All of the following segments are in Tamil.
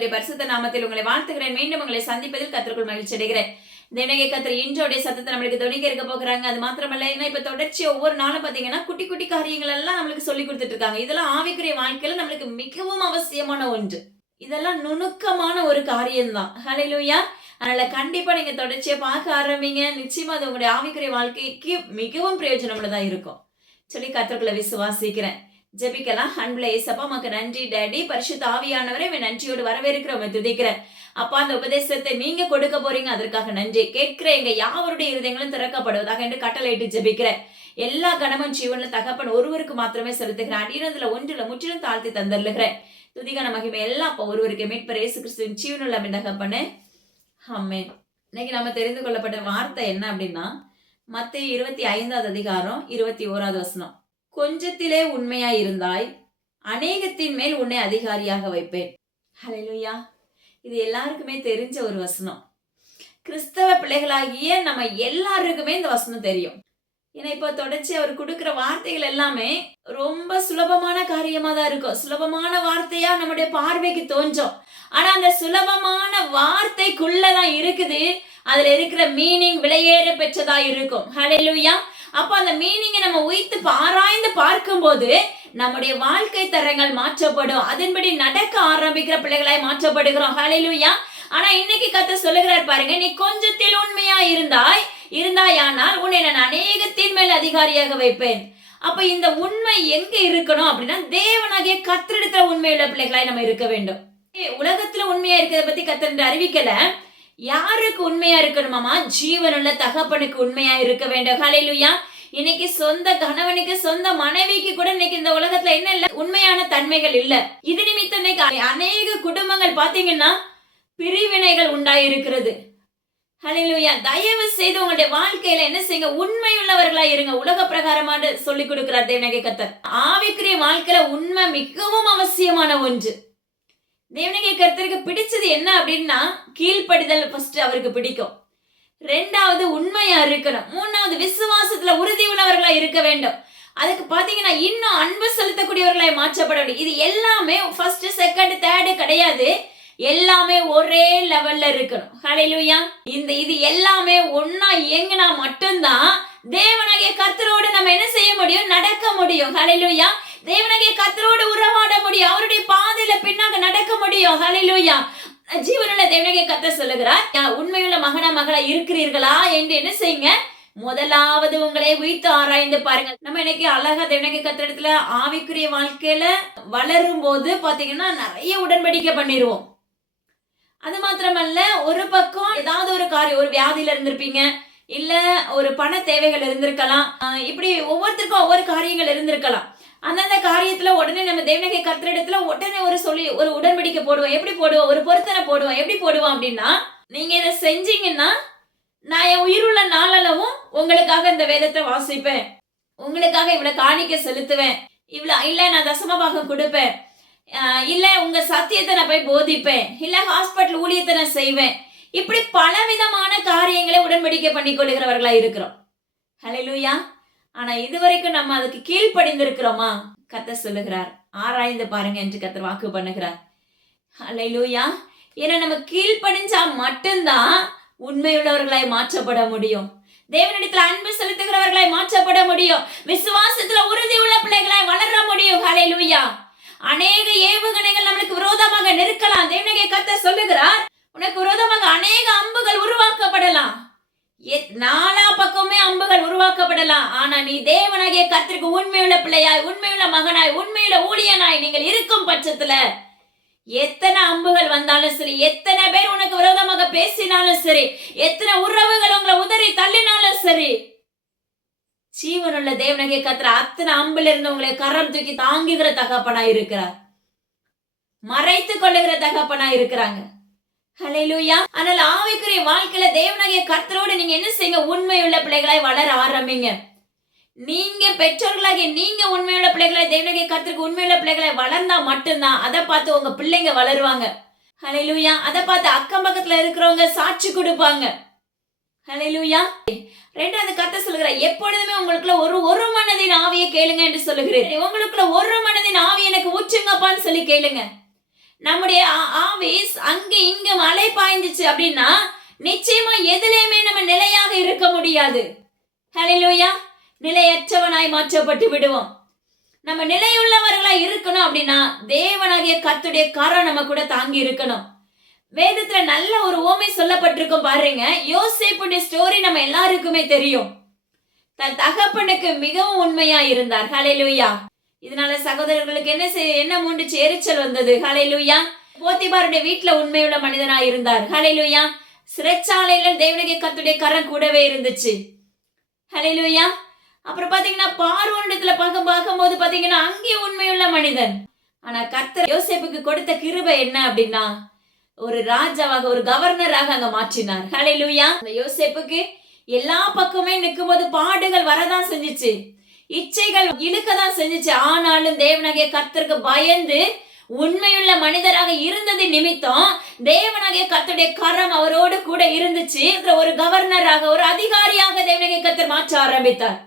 கத்துடைய பரிசுத்த நாமத்தில் உங்களை வாழ்த்துகிறேன். மீண்டும் உங்களை சந்திப்பதில் கத்திற்குள் மகிழ்ச்சி அடைகிறேன். தினகை கத்திர இன்றோடைய சத்தத்தை நம்மளுக்கு துணிக்க இருக்க போகிறாங்க. அது மாத்திரமல்ல ஏன்னா இப்ப தொடர்ச்சி ஒவ்வொரு நாளும் பாத்தீங்கன்னா குட்டி குட்டி காரியங்கள் எல்லாம் நம்மளுக்கு சொல்லி கொடுத்துட்டு இருக்காங்க இதெல்லாம் ஆவிக்குரிய வாழ்க்கையில நம்மளுக்கு மிகவும் அவசியமான ஒன்று. இதெல்லாம் நுணுக்கமான ஒரு காரியம்தான். ஹalleluya அதனால கண்டிப்பா நீங்க தொடர்ச்சியை பார்க்க ஆரம்பிங்க. நிச்சயமா அது உங்களுடைய ஆவிக்குரிய வாழ்க்கைக்கு மிகவும் பிரயோஜனமுள்ளதா இருக்கும். சொல்லி கத்திரக்குள்ள விசுவாசிக்கிறேன். ஜெபிக்கலாம். அன்புல ஏசப்பா மக்கு நன்றி டேடி. பரிசு ஆவியானவரை உம்மை நன்றியோடு வரவேற்கிறவன் துதிக்கிறேன். அப்பா அந்த உபதேசத்தை நீங்க கொடுக்க போறீங்க அதற்காக நன்றி. கேட்கிற எங்க யாவருடைய இருதயங்களும் திறக்கப்படுவதாக என்று கட்டளையிட்டு ஜெபிக்கிறேன். எல்லா கணவன் ஜீவன்ல தகப்பன் ஒருவருக்கு மாத்திரமே செலுத்துகிறேன் அடியினதுல ஒன்றுல முற்றிலும் தாழ்த்தி தந்தல்லுகிறேன் துதிகன மகிமை எல்லாம் அப்ப ஒருவருக்கு மீட்பர் இயேசு கிறிஸ்துவின் ஜீவனுள்ள தகப்பனு. ஆமே இன்னைக்கு நம்ம தெரிந்து கொள்ளப்பட்ட வார்த்தை என்ன அப்படின்னா மத்திய இருபத்தி ஐந்தாவது அதிகாரம் இருபத்தி ஓராவது வசனம். கொஞ்சத்திலே உண்மையாய் இருந்தாய் அநேகத்தின் மேல் உன்னை அதிகாரியாக வைப்பேன். ஹalleluya. இது எல்லாருக்குமே தெரிஞ்ச ஒரு வசனம். கிறிஸ்தவ பிள்ளைகளாகிய நம்ம எல்லாருக்குமே இந்த வசனம் தெரியும். ஏன்னா இப்போ தொடர்ச்சி அவர் கொடுக்குற வார்த்தைகள் எல்லாமே ரொம்ப சுலபமான காரியமாக தான் இருக்கும். சுலபமான வார்த்தையா நம்முடைய பார்வைக்கு தோன்றும். ஆனால் அந்த சுலபமான வார்த்தைக்குள்ளதான் இருக்குது. அதில் இருக்கிற மீனிங் விலையேற பெற்றதா இருக்கும் ஹலெலுயா அப்ப அந்த மீனிங்கை நம்ம உயித்து ஆராய்ந்து பார்க்கும்போது நம்முடைய வாழ்க்கை தரங்கள் மாற்றப்படும். அதன்படி நடக்க ஆரம்பிக்கிற பிள்ளைகளாய் மாற்றப்படுகிறோம். ஹலிலுயா ஆனா இன்னைக்கு கத்த சொல்லுகிறார் பாருங்க நீ கொஞ்சத்தில் உண்மையா இருந்தாய் இருந்தாயானால் உன்னை நான் அநேகத்தின் மேல் அதிகாரியாக வைப்பேன். அப்ப இந்த உண்மை எங்க இருக்கணும் அப்படின்னா தேவனாகிய கத்தெடுத்த உண்மையுள்ள பிள்ளைகளாய் நம்ம இருக்க வேண்டும். உலகத்துல உண்மையா இருக்கிறத பத்தி கத்திர அறிவிக்கல. யாருக்கு உண்மையா இருக்கணுமாமா ஜீவனுள்ள தகப்பனுக்கு உண்மையா இருக்க வேண்டும். ஹலையிலுயா இன்னைக்கு சொந்த கணவனுக்கு சொந்த மனைவிக்கு கூட இன்னைக்கு இந்த உலகத்துல என்ன இல்ல? உண்மையான தன்மைகள் இல்ல. இது நிமித்தம் இன்னைக்கு அநேக குடும்பங்கள் பாத்தீங்கன்னா பிரிவினைகள் உண்டாயிருக்கிறது. ஹalleluya தயவு செய்து உங்களுடைய வாழ்க்கையில என்ன செய்யுங்க? உண்மை உள்ளவர்களா இருங்க. உலக பிரகாரமான சொல்லி கொடுக்கிறார் தேவனகை கத்தர். ஆவிக்குரிய வாழ்க்கையில உண்மை மிகவும் அவசியமான ஒன்று. தேவனகை கருத்தருக்கு பிடிச்சது என்ன அப்படின்னா கீழ்ப்படிதல் ஃபர்ஸ்ட் அவருக்கு பிடிக்கும். ரெண்டாவது உண்மையா இருக்கணும். மூணாவது விசுவாசத்துல உறுதி உள்ளவர்களா இருக்க வேண்டும். அதுக்கு பாத்தீங்கன்னா இன்னும் அன்பு செலுத்தக்கூடியவர்களாய் மாற்றப்பட வேண்டும் இது எல்லாமே ஃபர்ஸ்ட் செகண்ட் தேர்டு கிடையாது. எல்லாமே ஒரே லெவல்ல இருக்கணும். ஹலையிலுயா இந்த இது எல்லாமே ஒன்னா இயங்கினா மட்டும்தான் தேவனாகிய கத்தரோடு நம்ம என்ன செய்ய முடியும்? நடக்க முடியும். ஹலையிலுயா தேவனாகிய கத்தரோடு உறவாட முடியும். அவருடைய பாதையில பின்னாக நடக்க முடியும். ஹலிலூயா ஜீவனுள்ள தேவனாகிய கத்த சொல்லுகிறார் யா- உண்மையுள்ள மகனா மகளா இருக்கிறீர்களா? என்று என்ன செய்யுங்க? முதலாவது உங்களை உயிர்த்து ஆராய்ந்து பாருங்க நம்ம இன்னைக்கு அழகா தேவனகை கத்திரத்துல ஆவிக்குரிய வாழ்க்கையில வளரும் போது பாத்தீங்கன்னா நிறைய உடன்படிக்கை பண்ணிடுவோம் அது மாத்திரமல்ல ஒரு பக்கம் ஏதாவது ஒரு காரியம் ஒரு வியாதியில இருந்திருப்பீங்க இல்ல ஒரு பண தேவைகள் இருந்திருக்கலாம். இப்படி ஒவ்வொருத்தருக்கும் ஒவ்வொரு காரியங்கள் இருந்திருக்கலாம். அந்தந்த காரியத்துல உடனே நம்ம தேவநகை கத்திரிடத்துல உடனே ஒரு சொல்லி ஒரு உடன்படிக்கை போடுவோம். எப்படி போடுவோம்? ஒரு பொருத்தனை போடுவோம். எப்படி போடுவோம் அப்படின்னா நீங்க இதை செஞ்சீங்கன்னா நான் என் உயிருள்ள நாளளவும் உங்களுக்காக இந்த வேதத்தை வாசிப்பேன். உங்களுக்காக இவ்வளவு காணிக்கை செலுத்துவேன். இவ்வளவு இல்ல நான் தசமபாகம் கொடுப்பேன். இல்ல உங்க சத்தியத்தை நான் போய் போதிப்பேன். இல்ல ஹாஸ்பிட்டல் ஊழியத்தை நான் செய்வேன். இப்படி பலவிதமான காரியங்களை உடன்படிக்கை பண்ணி கொள்ளுகிறவர்களா இருக்கிறோம். ஹலோ லூயா ஆனா இதுவரைக்கும் நம்ம அதுக்கு கீழ்ப்படிந்திருக்கிறோமா? கத்த சொல்லுகிறார் ஆராய்ந்து பாருங்க என்று கத்தர் வாக்கு பண்ணுகிறார். அலையிலூயா ஏன்னா நம்ம கீழ்ப்படிஞ்சா மட்டும்தான் உண்மையுள்ளவர்களாய் மாற்றப்பட முடியும். தேவனிடத்துல அன்பு செலுத்துகிறவர்களாய் மாற்றப்பட முடியும். விசுவாசத்துல உறுதி உள்ள பிள்ளைகளாய் வளர முடியும். ஹalleluya அநேக ஏவுகணைகள் நம்மளுக்கு விரோதமாக நெருக்கலாம். தேவனகை கத்த சொல்லுகிறார் உனக்கு விரோதமாக அநேக அம்புகள் உருவாக்கப்படலாம். நாலா பக்கமே அம்புகள் உருவாக்கப்படலாம் ஆனா நீ தேவனாகிய கத்திற்கு உண்மையுள்ள பிள்ளையாய் உண்மையுள்ள மகனாய் உண்மையுள்ள ஊழியனாய் நீங்கள் இருக்கும் பட்சத்துல எத்தனை அம்புகள் வந்தாலும் சரி எத்தனை பேர் உனக்கு விரோதமாக பேசினாலும் சரி எத்தனை உறவுகள் உங்களை உதறி தள்ளினாலும் சரி ஜீவனுள்ள தேவனகை கத்திர அத்தனை அம்புல இருந்து உங்களை கரம் தூக்கி தாங்குகிற தகப்பனா இருக்கிறார். மறைத்து கொள்ளுகிற தகப்பனா இருக்கிறாங்க. ஹalleluya ஆனால் ஆவிக்குரிய வாழ்க்கையில தேவனாகிய கர்த்தரோடு நீங்க என்ன செய்யுங்க? உண்மையுள்ள பிள்ளைகளாய் வளர ஆரம்பிங்க. நீங்க பெற்றோர்களாகிய நீங்க உண்மையுள்ள பிள்ளைகளை தேவனாகிய கருத்துக்கு உண்மையுள்ள பிள்ளைகளை வளர்ந்தா மட்டும்தான். அதை பார்த்து உங்க பிள்ளைங்க வளருவாங்க. ஹalleluya அதை பார்த்து அக்கம் பக்கத்துல இருக்கிறவங்க சாட்சி கொடுப்பாங்க. ஹalleluya ரெண்டாவது கத்த சொல்லுகிற எப்பொழுதுமே உங்களுக்குள்ள ஒரு ஒரு மனதின் ஆவியை கேளுங்க என்று சொல்லுகிறேன். உங்களுக்குள்ள ஒரு மனதின் ஆவி எனக்கு ஊற்றுங்கப்பான்னு சொல்லி கேளுங்க. நம்முடைய ஆ- ஆவிஸ் அங்க இங்க மழை பாய்ந்துச்சு அப்படின்னா நிச்சயமா எதுலேயுமே நம்ம நிலையாக இருக்க முடியாது. ஹலோயா நிலையற்றவனாய் மாற்றப்பட்டு விடுவோம். நம்ம நிலையுள்ளவர்களா இருக்கணும் அப்படின்னா தேவனாகிய கத்துடைய கரம் நம்ம கூட தாங்கி இருக்கணும். வேதத்துல நல்ல ஒரு ஓமை சொல்லப்பட்டிருக்கும் பாருங்க. யோசேப்புடைய ஸ்டோரி நம்ம எல்லாருக்குமே தெரியும். தன் தகப்பனுக்கு மிகவும் உண்மையா இருந்தார். ஹalleluya இதனால சகோதரர்களுக்கு என்ன செய் என்ன மூண்டுச்சு எரிச்சல் வந்தது? ஹalleluya. போத்திபாருடைய வீட்டுல உண்மையுள்ள மனிதனா இருந்தார். ஹalleluya. சிறைச்சாலையில தேவனகை கத்துடைய கரம் கூடவே இருந்துச்சு. ஹalleluya. அப்புறம் பாத்தீங்கன்னா பார்வோனிடத்துல பார்க்க பார்க்கும்போது பாத்தீங்கன்னா அங்கே உண்மையுள்ள மனிதன். ஆனா கர்த்தர் யோசேப்புக்கு கொடுத்த கிருபை என்ன அப்படின்னா ஒரு ராஜாவாக ஒரு கவர்னராக அங்க மாற்றினார். ஹலை லூயா அந்த யோசேப்புக்கு எல்லா பக்கமே நிக்கும்போது பாடுகள் வரதான் செஞ்சுச்சு. இச்சைகள் இழுக்கதான் செஞ்சுச்சு. ஆனாலும் தேவனாகிய கர்த்தருக்கு பயந்து உண்மையுள்ள மனிதராக இருந்தது நிமித்தம் தேவனாகிய கர்த்தருடைய கரம் அவரோடு கூட இருந்துச்சு. ஒரு கவர்னராக ஒரு அதிகாரியாக தேவனாகிய கர்த்தர் மாற்ற ஆரம்பித்தார்.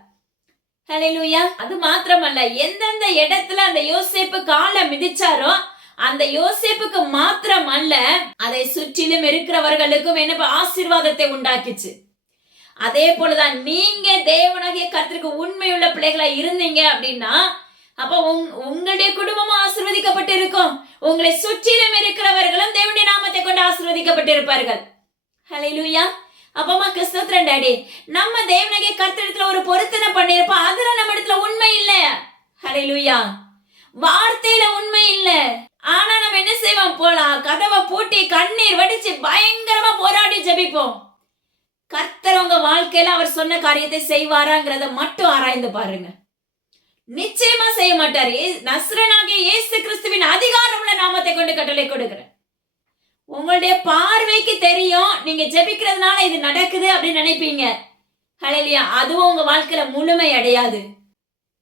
ஹalleluya அது மாத்திரமல்ல எந்தெந்த இடத்துல அந்த யோசேப்பு காலை மிதிச்சாரோ அந்த யோசேப்புக்கு மாத்திரம் அல்ல அதை சுற்றிலும் இருக்கிறவர்களுக்கும் என்ன ஆசீர்வாதத்தை உண்டாக்கிச்சு. அதே போலதான் நீங்க தேவனாகிய கருத்திற்கு உண்மையுள்ள பிள்ளைகளா இருந்தீங்க அப்படின்னா அப்ப உங்- உங்களுடைய குடும்பமும் ஆசிர்வதிக்கப்பட்டு இருக்கும் உங்களை சுற்றிலும் இருக்கிறவர்களும் தேவனுடைய நாமத்தை கொண்டு ஆசிர்வதிக்கப்பட்டு இருப்பார்கள் ஹalleluya அப்பமா கிறிஸ்தோத்திரன் டாடி நம்ம தேவனகிய கர்த்தரிடத்துல ஒரு பொருத்தனை பண்ணிருப்போம் அதுல நம்ம இடத்துல உண்மை இல்ல. ஹalleluya வார்த்தையில உண்மை இல்ல. ஆனா நம்ம என்ன செய்வோம்? போலாம். கதவை பூட்டி கண்ணீர் வடிச்சு பயங்கரமா போராடி ஜெபிப்போம். கர்த்தர் உங்க வாழ்க்கையில அவர் சொன்ன காரியத்தை செய்வாராங்கிறத மட்டும் ஆராய்ந்து பாருங்க. நிச்சயமா செய்ய மாட்டார். ஏ- நஸ்ரனாகிய இயேசு கிறிஸ்துவின் அதிகாரமுள்ள நாமத்தை கொண்டு கட்டளை கொடுக்கிறேன். உங்களுடைய பார்வைக்கு தெரியும் நீங்க ஜெபிக்கிறதுனால இது நடக்குது அப்படின்னு நினைப்பீங்க. ஹalleluya அதுவும் உங்க வாழ்க்கையில முழுமை அடையாது.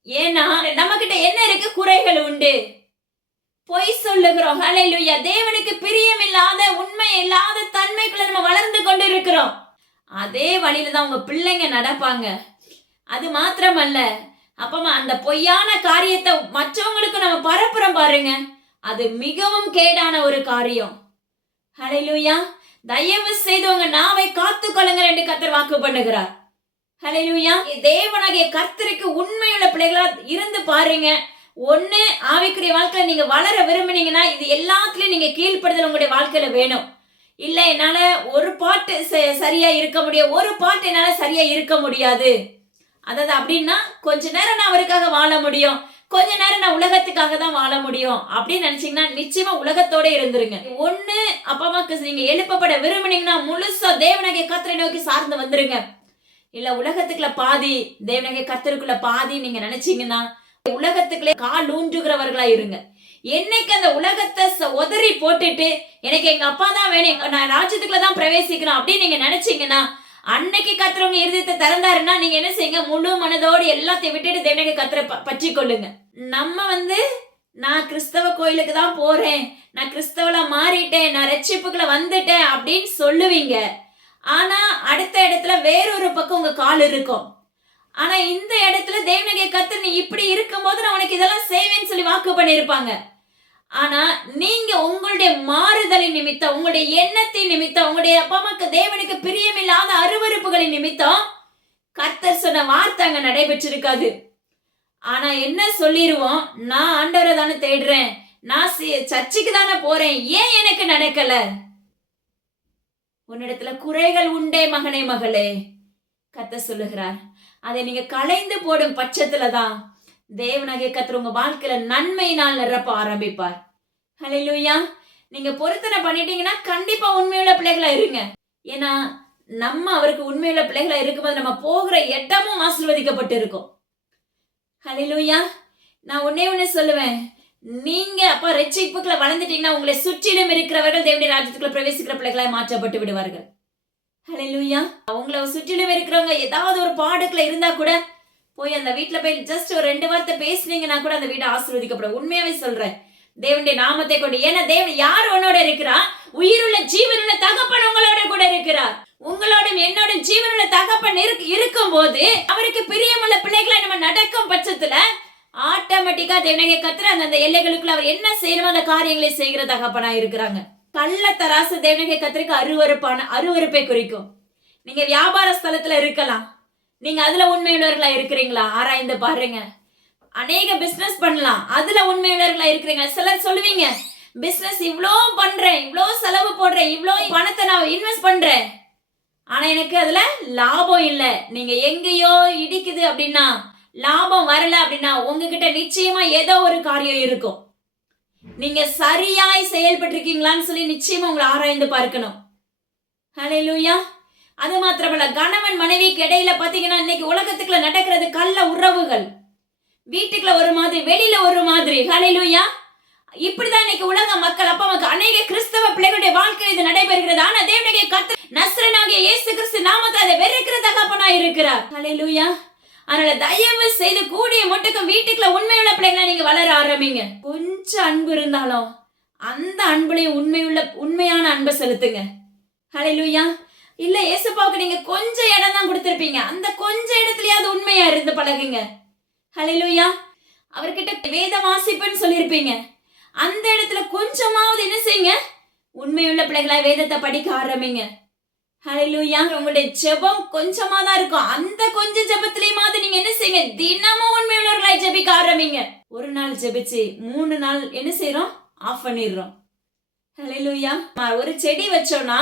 ஏன்னா நம்ம கிட்ட என்ன இருக்கு? குறைகள் உண்டு. பொய் சொல்லுகிறோம். ஹalleluya தேவனுக்கு பிரியம் இல்லாத உண்மை இல்லாத தன்மைக்குள்ள நம்ம வளர்ந்து கொண்டு இருக்கிறோம் அதே வழியில தான் உங்க பிள்ளைங்க நடப்பாங்க. அது மாத்திரமல்ல அப்பமா அந்த பொய்யான காரியத்தை மற்றவங்களுக்கு நம்ம பரப்புறோம் பாருங்க. அது மிகவும் கேடான ஒரு காரியம். ஹalleluya தயவு செய்து உங்க நாவை காத்துக்கொள்ளுங்க என்று கத்தர் வாக்கு பண்ணுகிறார். ஹalleluya தேவனாகிய கர்த்தருக்கு உண்மையுள்ள பிள்ளைகளா இருந்து பாருங்க. ஒன்று ஆவிக்குரிய வாழ்க்கையில நீங்க வளர விரும்புனீங்கன்னா இது எல்லாத்துலயும் நீங்க கீழ்ப்படுதல் உங்களுடைய வாழ்க்கையில வேணும். இல்லை என்னால் ஒரு பாட்டு ச- இருக்க முடியும் ஒரு பாட்டு என்னால் சரியாக இருக்க முடியாது. அதாவது அப்படின்னா கொஞ்ச நேரம் நான் அவருக்காக வாழ முடியும். கொஞ்ச நேரம் நான் உலகத்துக்காக தான் வாழ முடியும். அப்படின்னு நினைச்சீங்கன்னா நிச்சயமா உலகத்தோட இருந்துருங்க. ஒண்ணு அப்பா அம்மாக்கு நீங்க எழுப்பப்பட விரும்புனீங்கன்னா முழுசா தேவனகை கத்திரை நோக்கி சார்ந்து வந்துருங்க. இல்ல உலகத்துக்குள்ள பாதி தேவனகை கத்திரக்குள்ள பாதி நீங்க நினைச்சீங்கன்னா உலகத்துக்குள்ளே கால் ஊன்றுகிறவர்களா இருங்க. என்னைக்கு அந்த உலகத்தை ச- உதறி போட்டுட்டு எனக்கு எங்க அப்பா தான் வேணும் நான் ராஜ்யத்துக்குள்ள தான் பிரவேசிக்கணும் அப்படின்னு நீங்க நினைச்சீங்கன்னா அன்னைக்கு கத்துறவங்க இருதயத்தை திறந்தாருன்னா நீங்க என்ன செய்யுங்க? முழு மனதோடு எல்லாத்தையும் விட்டுட்டு தேவனுக்கு கத்தரை பற்றி கொள்ளுங்க. நம்ம வந்து நான் கிறிஸ்தவ கோயிலுக்கு தான் போறேன் நான் கிறிஸ்தவல மாறிட்டேன் நான் ரட்சிப்புக்குள்ள வந்துட்டேன் அப்படின்னு சொல்லுவீங்க. ஆனா அடுத்த இடத்துல வேறொரு பக்கம் உங்க கால் இருக்கும். ஆனா இந்த இடத்துல தேவனகை கத்து நீ இப்படி இருக்கும் போது நான் உனக்கு இதெல்லாம் செய்வேன்னு சொல்லி வாக்கு பண்ணியிருப்பாங்க. ஆனா நீங்க உங்களுடைய மாறுதலின் நிமித்தம் உங்களுடைய எண்ணத்தின் நிமித்தம் உங்களுடைய அப்பா அம்மாக்கு தேவனுக்கு பிரியமில்லாத அருவருப்புகளின் நிமித்தம் கர்த்தர் சொன்ன வார்த்தை அங்க நடைபெற்றிருக்காது. ஆனா என்ன சொல்லிடுவோம் நான் ஆண்டவரை தானே தேடுறேன். நான் சர்ச்சுக்கு தானே போறேன். ஏன் எனக்கு நடக்கல? உன்னிடத்துல குறைகள் உண்டே மகனே மகளே கத்த சொல்லுகிறார். அதை நீங்க களைந்து போடும் பட்சத்துல தான் தேவனாகிய கத்தர் உங்க வாழ்க்கையில நன்மையினால் நிரப்ப ஆரம்பிப்பார். ஹலெலுயா நீங்க பொருத்தனை பண்ணிட்டீங்கன்னா கண்டிப்பா உண்மையுள்ள பிள்ளைகளா இருங்க. ஏன்னா நம்ம அவருக்கு உண்மையுள்ள பிள்ளைகளா இருக்கும்போது நம்ம போகிற இடமும் ஆசிர்வதிக்கப்பட்டு இருக்கும் ஹலெலுயா நான் ஒன்னே ஒண்ணு சொல்லுவேன். நீங்க அப்ப ரட்சிப்புக்குள்ள வளர்ந்துட்டீங்கன்னா உங்களை சுற்றிலும் இருக்கிறவர்கள் தேவடைய ராஜ்யத்துக்குள்ள பிரவேசிக்கிற பிள்ளைகளாய் மாற்றப்பட்டு விடுவார்கள். ஹலெலுயா அவங்கள சுற்றிலும் இருக்கிறவங்க ஏதாவது ஒரு பாடுக்குள்ள இருந்தா கூட போய் அந்த வீட்டில் போய் ஜஸ்ட் ஒரு ரெண்டு வார்த்தை பேசுனீங்கன்னா கூட அந்த வீடு ஆசீர்வதிக்கப்படும். உண்மையாவே சொல்றேன். தேவனுடைய நாமத்தை கொண்டு ஏன்னா தேவன் யார் உன்னோட இருக்கிறா? உயிருள்ள ஜீவனுள்ள தகப்பன் உங்களோட கூட இருக்கிறார். உங்களோடும் என்னோட ஜீவனுள்ள தகப்பன் இருக்கும் போது அவருக்கு பிரியமுள்ள பிள்ளைகளை நம்ம நடக்கும் பட்சத்துல ஆட்டோமேட்டிக்கா தேவனைய கத்துற அந்த எல்லைகளுக்குள்ள அவர் என்ன செய்யணுமோ அந்த காரியங்களை செய்கிற தகப்பனா இருக்கிறாங்க. கள்ள தராசு தேவனகை கத்திரிக்கு அருவருப்பான அருவருப்பை குறிக்கும். நீங்க வியாபார ஸ்தலத்துல இருக்கலாம். நீங்க அதுல உண்மையுள்ளவர்களா இருக்கிறீங்களா? ஆராய்ந்து பாருங்க. அநேக பிசினஸ் பண்ணலாம். அதுல உண்மையுள்ளவர்களா இருக்கிறீங்க. சிலர் சொல்லுவீங்க பிசினஸ் இவ்வளோ பண்றேன் இவ்வளோ செலவு போடுறேன் இவ்வளோ பணத்தை நான் இன்வெஸ்ட் பண்றேன். ஆனா எனக்கு அதுல லாபம் இல்லை. நீங்க எங்கேயோ இடிக்குது அப்படின்னா லாபம் வரல அப்படின்னா உங்ககிட்ட நிச்சயமா ஏதோ ஒரு காரியம் இருக்கும். நீங்க சரியாய் செயல்பட்டிருக்கீங்களான்னு சொல்லி நிச்சயமா உங்களை ஆராய்ந்து பார்க்கணும். ஹalleluya அது மாத்திரமல்ல கணவன் மனைவிக்கு இடையில பாத்தீங்கன்னா இன்னைக்கு உலகத்துக்குள்ள நடக்கிறது கள்ள உறவுகள். வீட்டுக்குள்ள ஒரு மாதிரி வெளியில ஒரு மாதிரி. ஹலையிலுயா இப்படிதான் இன்னைக்கு உலக மக்கள் அப்ப மக்கள் அநேக கிறிஸ்தவ பிள்ளைகளுடைய வாழ்க்கையில் இது நடைபெறுகிறது. ஆனா தேவனுடைய கத்த நஸ்ரனாகிய இயேசு கிறிஸ்து நாமத்தை அதை வெறுக்கிற தகப்பனா இருக்கிறார். ஹலையிலுயா அதனால தயவு செய்து கூடிய மட்டுக்கும் வீட்டுக்குள்ள உண்மையுள்ள பிள்ளைங்களா நீங்க வளர ஆரம்பிங்க. கொஞ்சம் அன்பு இருந்தாலும் அந்த அன்புலையும் உண்மையுள்ள உண்மையான அன்பை செலுத்துங்க. ஹலையிலுயா இல்ல ஏசப்பாவுக்கு நீங்க கொஞ்சம் இடம் தான் கொடுத்துருப்பீங்க. அந்த கொஞ்ச இடத்துலயாவது உண்மையா இருந்து பழகுங்க. ஹalleluya அவர்கிட்ட வேத வாசிப்புன்னு சொல்லியிருப்பீங்க. அந்த இடத்துல கொஞ்சமாவது என்ன செய்யுங்க? உண்மையுள்ள பிள்ளைகளா வேதத்தை படிக்க ஆரம்பிங்க. ஹalleluya உங்களுடைய ஜெபம் கொஞ்சமா தான் இருக்கும். அந்த கொஞ்ச ஜெபத்திலேயுமாவது நீங்க என்ன செய்யுங்க? தினமும் உண்மையுள்ளவர்களாய் ஜெபிக்க ஆரம்பிங்க. ஒரு நாள் ஜெபிச்சு மூணு நாள் என்ன செய்யறோம் ஆஃப் பண்ணிடுறோம். ஹalleluya ஒரு செடி வச்சோம்னா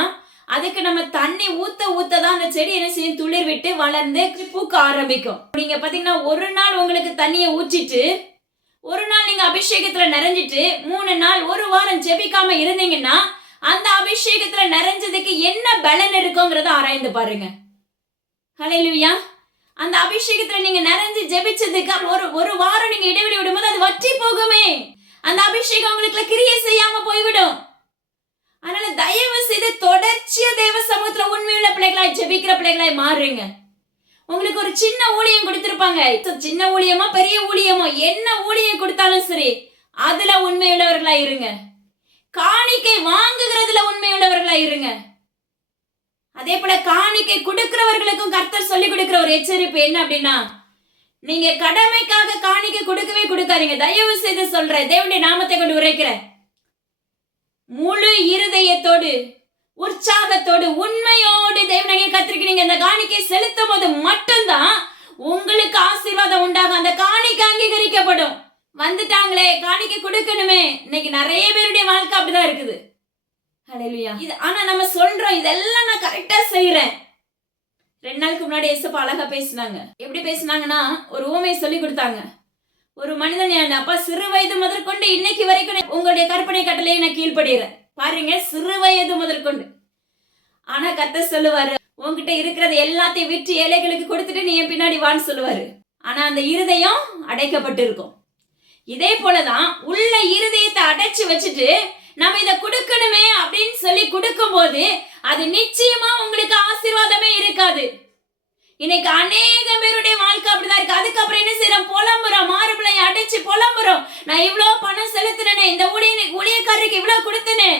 அதுக்கு நம்ம தண்ணி ஊத்த ஊத்த தான் அந்த செடி என்ன செய்யும்? துளிர் விட்டு வளர்ந்து பூக்க ஆரம்பிக்கும். நீங்க பாத்தீங்கன்னா ஒரு நாள் உங்களுக்கு தண்ணியை ஊற்றிட்டு ஒரு நாள் நீங்க அபிஷேகத்துல நிறைஞ்சிட்டு மூணு நாள் ஒரு வாரம் ஜெபிக்காம இருந்தீங்கன்னா அந்த அபிஷேகத்துல நிறைஞ்சதுக்கு என்ன பலன் இருக்குங்கிறத ஆராய்ந்து பாருங்க. ஹalleluya. அந்த அபிஷேகத்துல நீங்க நிறைஞ்சு ஜெபிச்சதுக்கு ஒரு ஒரு வாரம் நீங்க இடைவெளி விடும்போது அது வற்றி போகுமே. அந்த அபிஷேகம் உங்களுக்குள்ள கிரியை செய்யாம போய்விடும். அதனால தயவு செய்து தொடர்ச்சியா தேவ சமூகத்துல உண்மையுள்ள பிள்ளைகளாய் ஜெபிக்கிற பிள்ளைகளாய் மாறுறீங்க உங்களுக்கு ஒரு சின்ன ஊழியம் கொடுத்திருப்பாங்க. சின்ன ஊழியமோ பெரிய ஊழியமோ? என்ன ஊழியம் கொடுத்தாலும் சரி அதுல உண்மையுள்ளவர்களா இருங்க. காணிக்கை வாங்குகிறதுல உண்மையுள்ளவர்களா இருங்க. அதே போல காணிக்கை கொடுக்கிறவர்களுக்கும் கர்த்தர் சொல்லி கொடுக்கிற ஒரு எச்சரிப்பு என்ன அப்படின்னா நீங்க கடமைக்காக காணிக்கை கொடுக்கவே கொடுக்காதீங்க. தயவு செய்து சொல்றேன். தேவனுடைய நாமத்தை கொண்டு உரைக்கிறேன். முழு இருதயத்தோடு உற்சாகத்தோடு உண்மையோடு தேவனையை கத்திரிக்கு நீங்க இந்த காணிக்கை செலுத்தும் போது மட்டும்தான் உங்களுக்கு ஆசீர்வாதம் உண்டாகும். அந்த காணிக்கை அங்கீகரிக்கப்படும். வந்துட்டாங்களே காணிக்கை கொடுக்கணுமே. இன்னைக்கு நிறைய பேருடைய வாழ்க்கை அப்படிதான் இருக்குது. இது ஆனா நம்ம சொல்றோம் இதெல்லாம் நான் கரெக்டா செய்யறேன் ரெண்டு நாளுக்கு முன்னாடி ஏசப்பா அழகா பேசினாங்க. எப்படி பேசினாங்கன்னா ஒரு ஊமை சொல்லி கொடுத்தாங்க. ஒரு மனிதன் என் அப்பா சிறு வயது முதற்கொண்டு இன்னைக்கு வரைக்கும் உங்களுடைய கற்பனை கட்டளையை நான் கீழ்ப்படுகிறேன். பாருங்க சிறு வயது முதற்கொண்டு ஆனா கத்த சொல்லுவாரு உங்ககிட்ட இருக்கிறது எல்லாத்தையும் விற்று ஏழைகளுக்கு கொடுத்துட்டு நீ என் பின்னாடி வான்னு சொல்லுவாரு. ஆனா அந்த இருதயம் அடைக்கப்பட்டு இருக்கும் இதே போலதான் உள்ள இருதயத்தை அடைச்சு வச்சுட்டு நம்ம இதை கொடுக்கணுமே அப்படின்னு சொல்லி கொடுக்கும் போது அது நிச்சயமா உங்களுக்கு ஆசீர்வாதமே இருக்காது. இன்னைக்கு அநேக பேருடைய வாழ்க்கை அப்படிதான் இருக்கு. அதுக்கப்புறம் என்ன செய்யறோம்? புலம்புறோம். மாறுபிளை அடைச்சு புலம்புறோம். நான் இவ்வளோ பணம் செலுத்தினேனே இந்த ஊழிய ஊழியக்காரருக்கு இவ்வளோ கொடுத்தனே.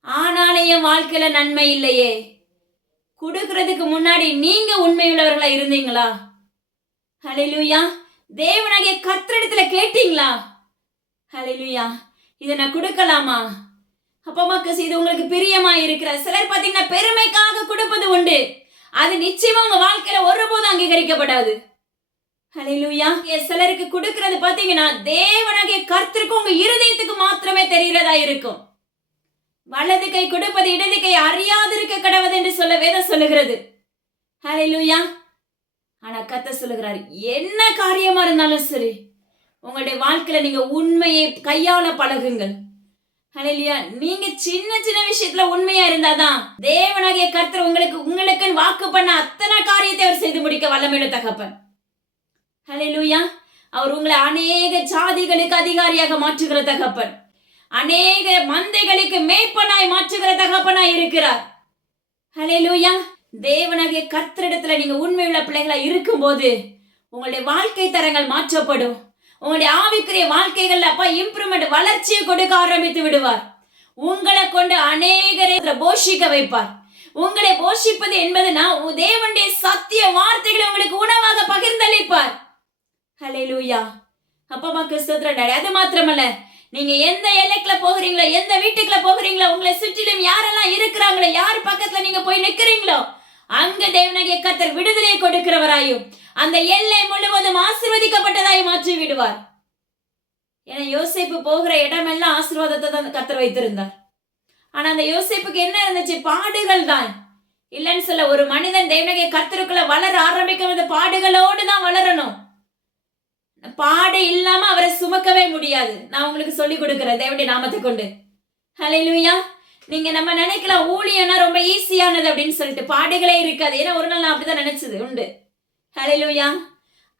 ஆனாலும் என் வாழ்க்கையில நன்மை இல்லையே. கொடுக்கறதுக்கு முன்னாடி நீங்க உண்மையுள்ளவர்களா இருந்தீங்களா? ஹலெலுயா தேவனாகிய கர்த்தரிடத்துல கேட்டீங்களா? ஹலெலுயா இதை நான் கொடுக்கலாமா? அப்பா அம்மாக்கு இது உங்களுக்கு பிரியமா இருக்கிற சிலர் பார்த்தீங்கன்னா பெருமைக்காக கொடுப்பது உண்டு. அது நிச்சயமா உங்க வாழ்க்கையில ஒருபோதும் அங்கீகரிக்கப்படாது. அலையிலூயா சிலருக்கு கொடுக்கறது பாத்தீங்கன்னா தேவனாகிய கர்த்தருக்கு உங்க இருதயத்துக்கு மாத்திரமே தெரிகிறதா இருக்கும். வலது கை கொடுப்பது இடது கை அறியாதிருக்க கடவுது என்று சொல்ல வேதம் சொல்லுகிறது. அலையிலூயா ஆனா கத்த சொல்லுகிறார் என்ன காரியமா இருந்தாலும் சரி உங்களுடைய வாழ்க்கையில நீங்க உண்மையை கையாள பழகுங்கள். ஹalleluya. நீங்க சின்ன சின்ன விஷயத்துல உண்மையா இருந்தாதான் தேவனாகிய கர்த்தர் உங்களுக்கு உங்களுக்கு வாக்கு பண்ண அத்தனை காரியத்தை அவர் செய்து முடிக்க வல்லமையில தகப்பன். ஹalleluya. அவர் உங்களை அநேக ஜாதிகளுக்கு அதிகாரியாக மாற்றுகிற தகப்பன். அநேக மந்தைகளுக்கு மேய்ப்பனாய் மாற்றுகிற தகப்பனாய் இருக்கிறார். ஹalleluya. தேவனாகிய கர்த்தரிடத்துல நீங்க உண்மையுள்ள பிள்ளைகளா இருக்கும்போது உங்களுடைய வாழ்க்கை தரங்கள் மாற்றப்படும். உங்களுடைய ஆவிக்குரிய வாழ்க்கைகள்ல அப்பா இம்ப்ரூவ்மெண்ட் வளர்ச்சியை கொடுக்க ஆரம்பித்து விடுவார். உங்களை கொண்டு அநேகரை போஷிக்க வைப்பார். உங்களை போஷிப்பது என்பதுனா தேவனுடைய சத்திய வார்த்தைகளை உங்களுக்கு உணவாக பகிர்ந்தளிப்பார். ஹalleluya அப்பா அம்மாக்கு ஸ்தோத்திரம் டாடி அது மாத்திரமல்ல. நீங்க எந்த எல்லைக்குள்ள போகிறீங்களோ எந்த வீட்டுக்குள்ள போகிறீங்களோ உங்களை சுற்றிலும் யாரெல்லாம் இருக்கிறாங்களோ யார் பக்கத்துல நீங்க போய் நிக்கிறீங்களோ அங்க தேவனாகிய கத்தர் விடுதலை கொடுக்கிறவராயும் அந்த எல்லை முழுவதும் ஆசிர்வதிக்கப்பட்டதாயும் மாற்றி விடுவார் ஏன்னா யோசிப்பு போகிற இடமெல்லாம் ஆசீர்வாதத்தை தான் கத்தர் வைத்திருந்தார். ஆனா அந்த யோசிப்புக்கு என்ன இருந்துச்சு? பாடுகள் தான். இல்லைன்னு சொல்ல ஒரு மனிதன் தேவனகை கத்தருக்குள்ள வளர ஆரம்பிக்கிறது பாடுகளோடு தான் வளரணும். பாடு இல்லாம அவரை சுமக்கவே முடியாது. நான் உங்களுக்கு சொல்லி கொடுக்கிறேன் தேவனுடைய நாமத்தை கொண்டு. ஹalleluya நீங்க நம்ம நினைக்கலாம் ஊழியனா ரொம்ப ஈஸியானது அப்படின்னு சொல்லிட்டு பாடுகளே இருக்காது. ஏன்னா ஒரு நாள் நான் அப்படிதான் நினைச்சது. உண்டு. ஹalleluya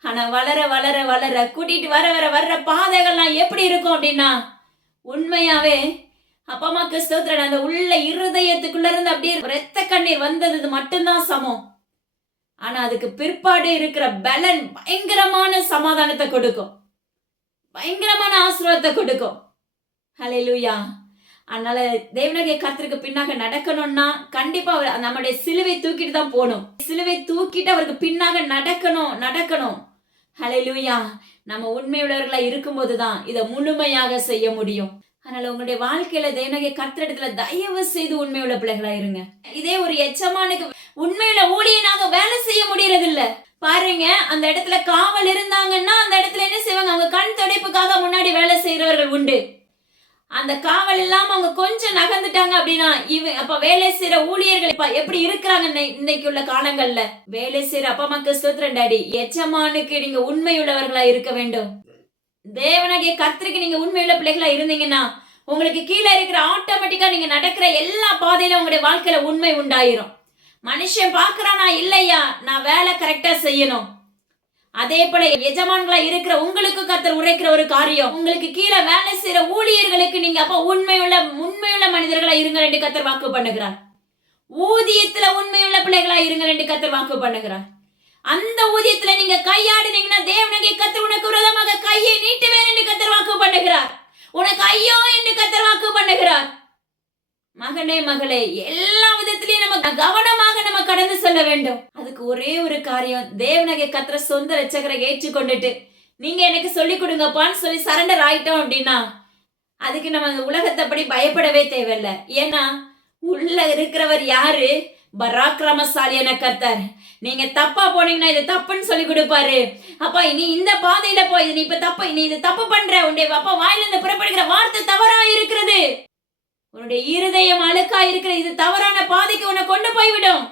ஆனா வளர வளர வளர கூட்டிட்டு வர வர வர்ற பாதைகள்லாம் எப்படி இருக்கும் அப்படின்னா உண்மையாவே அப்பா அம்மாக்கு ஸ்தோத்திரம். அந்த உள்ள இருதயத்துக்குள்ள இருந்து அப்படியே ரத்த கண்ணீர் வந்தது. மட்டும்தான் சமம். ஆனா அதுக்கு பிற்பாடு இருக்கிற பலன் பயங்கரமான சமாதானத்தை கொடுக்கும். பயங்கரமான ஆசீர்வாதத்தை கொடுக்கும். ஹலே லூயா அதனால தேவனகை கத்திற்கு பின்னாக நடக்கணும்னா கண்டிப்பா அவர் நம்முடைய சிலுவை தூக்கிட்டு தான் போகணும். சிலுவை தூக்கிட்டு அவருக்கு பின்னாக நடக்கணும் நடக்கணும். ஹalleluya நம்ம உண்மையுள்ளவர்களா இருக்கும்போது தான் இதை முழுமையாக செய்ய முடியும். அதனால உங்களுடைய வாழ்க்கையில தேவனகை கத்திரத்துல தயவு செய்து உண்மையுள்ள பிள்ளைகளா இருங்க. இதே ஒரு எச்சமானுக்கு உண்மையுள்ள ஊழியனாக வேலை செய்ய முடியறது இல்ல பாருங்க அந்த இடத்துல காவல் இருந்தாங்கன்னா அந்த இடத்துல என்ன செய்வாங்க? அவங்க கண் துடைப்புக்காக முன்னாடி வேலை செய்யறவர்கள் உண்டு. அந்த காவல் இல்லாம அவங்க கொஞ்சம் நகர்ந்துட்டாங்க அப்படின்னா இவ அப்ப வேலை செய்யற ஊழியர்கள் இப்ப எப்படி இருக்கிறாங்க இன்னைக்கு உள்ள காலங்கள்ல? வேலை செய்யற அப்பா மக்கள் ஸ்தோத்திரம் டாடி. எச்சமானுக்கு நீங்க உண்மையுள்ளவர்களா இருக்க வேண்டும். தேவனாகிய கத்திரிக்கு நீங்க உண்மையுள்ள பிள்ளைகளா இருந்தீங்கன்னா உங்களுக்கு கீழே இருக்கிற ஆட்டோமேட்டிக்கா நீங்க நடக்கிற எல்லா பாதையிலும் உங்களுடைய வாழ்க்கையில உண்மை உண்டாயிரும். மனுஷன் பாக்குறானா இல்லையா? நான் வேலை கரெக்டா செய்யணும். அதே போல எஜமான்களா இருக்கிற உங்களுக்கு கத்தர் உரைக்கிற ஒரு காரியம். உங்களுக்கு கீழே வேலை செய்யற ஊழியர்களுக்கு நீங்க அப்ப உண்மையுள்ள உண்மையுள்ள மனிதர்களா இருங்க ரெண்டு கத்தர் வாக்கு பண்ணுகிறார். ஊதியத்துல உண்மையுள்ள பிள்ளைகளா இருங்க ரெண்டு கத்தர் வாக்கு பண்ணுகிறார். அந்த ஊதியத்துல நீங்க கையாடுனீங்கன்னா தேவனகை கத்தர் உனக்கு விரோதமாக கையை நீட்டுவேன் என்று கத்தர் வாக்கு பண்ணுகிறார். உனக்கு ஐயோ என்று கத்தர் வாக்கு பண்ணுகிறார். மகனே மகளே எல்லா விதத்திலையும் நம்ம கவனமாக நம்ம கடந்து செல்ல வேண்டும். அதுக்கு ஒரே ஒரு காரியம். தேவனகை கத்திர சொந்த ரச்சகரை ஏற்றுக்கொண்டுட்டு நீங்க எனக்கு சொல்லி கொடுங்கப்பான்னு சொல்லி சரண்டர் ஆயிட்டோம் அப்படின்னா அதுக்கு நம்ம அந்த உலகத்தை படி பயப்படவே தேவையில்ல. ஏன்னா உள்ள இருக்கிறவர் யாரு? பராக்கிரமசாலியான கர்த்தர். நீங்க தப்பா போனீங்கன்னா இது தப்புன்னு சொல்லி கொடுப்பாரு. அப்பா நீ இந்த பாதையில போய் இது நீ இப்ப தப்பு நீ இது தப்பு பண்ற. உன்னுடைய அப்பா வாயிலிருந்து புறப்படுகிற வார்த்தை தவறா இருக்கிறது. உன்னுடைய இருதயம் அழுக்கா இருக்கிற இது தவறான பாதைக்கு உன்னை கொண்டு போய்விடும்.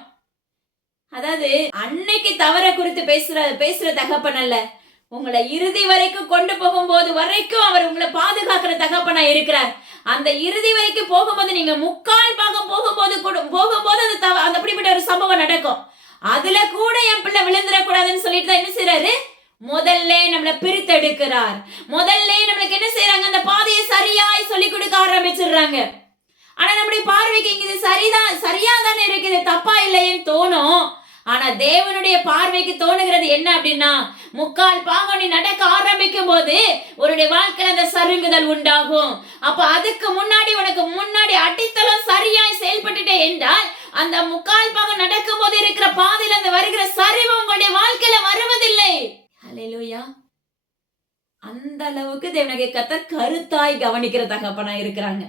அதாவது அன்னைக்கு தவற குறித்து பேசுற பேசுற தகப்பன் அல்ல. உங்களை இறுதி வரைக்கும் கொண்டு போகும்போது வரைக்கும் அவர் உங்களை பாதுகாக்கிற தகப்பனா இருக்கிறார். அந்த இறுதி வரைக்கும் போகும்போது நீங்க முக்கால் பாகம் போகும்போது கூட- போகும்போது அது தவ- அந்த அப்படிப்பட்ட ஒரு சம்பவம் நடக்கும். அதுல கூட என் பிள்ளை விழுந்துடக்கூடாதுன்னு சொல்லிட்டு தான் என்ன செய்யறாரு முதல்ல நம்மளை பிரித்தெடுக்கிறார். முதல்ல நம்மளுக்கு என்ன செய்யறாங்க அந்த பாதையை சரியாய் சொல்லி கொடுக்க ஆரம்பிச்சிடுறாங்க. ஆனா நம்முடைய பார்வைக்கு இங்க இது சரிதான் சரியா தானே இருக்குது. தப்பா இல்லையேன்னு தோணும். ஆனா தேவனுடைய பார்வைக்கு தோணுகிறது என்ன அப்படின்னா முக்கால் பாகம் நீ நடக்க ஆரம்பிக்கும் போது உன்னுடைய வாழ்க்கையில அந்த சருங்குதல் உண்டாகும். அப்ப அதுக்கு முன்னாடி உனக்கு முன்னாடி அடித்தளம் சரியாய் செயல்பட்டுட்டே என்றால் அந்த முக்கால் பாகம் நடக்கும் போது இருக்கிற பாதையில அந்த வருகிற சரிவு உங்களுடைய வாழ்க்கையில வருவதில்லை. ஹalleluya அந்த அளவுக்கு தேவனகை கத்த கருத்தாய் கவனிக்கிற தகப்பனா இருக்கிறாங்க.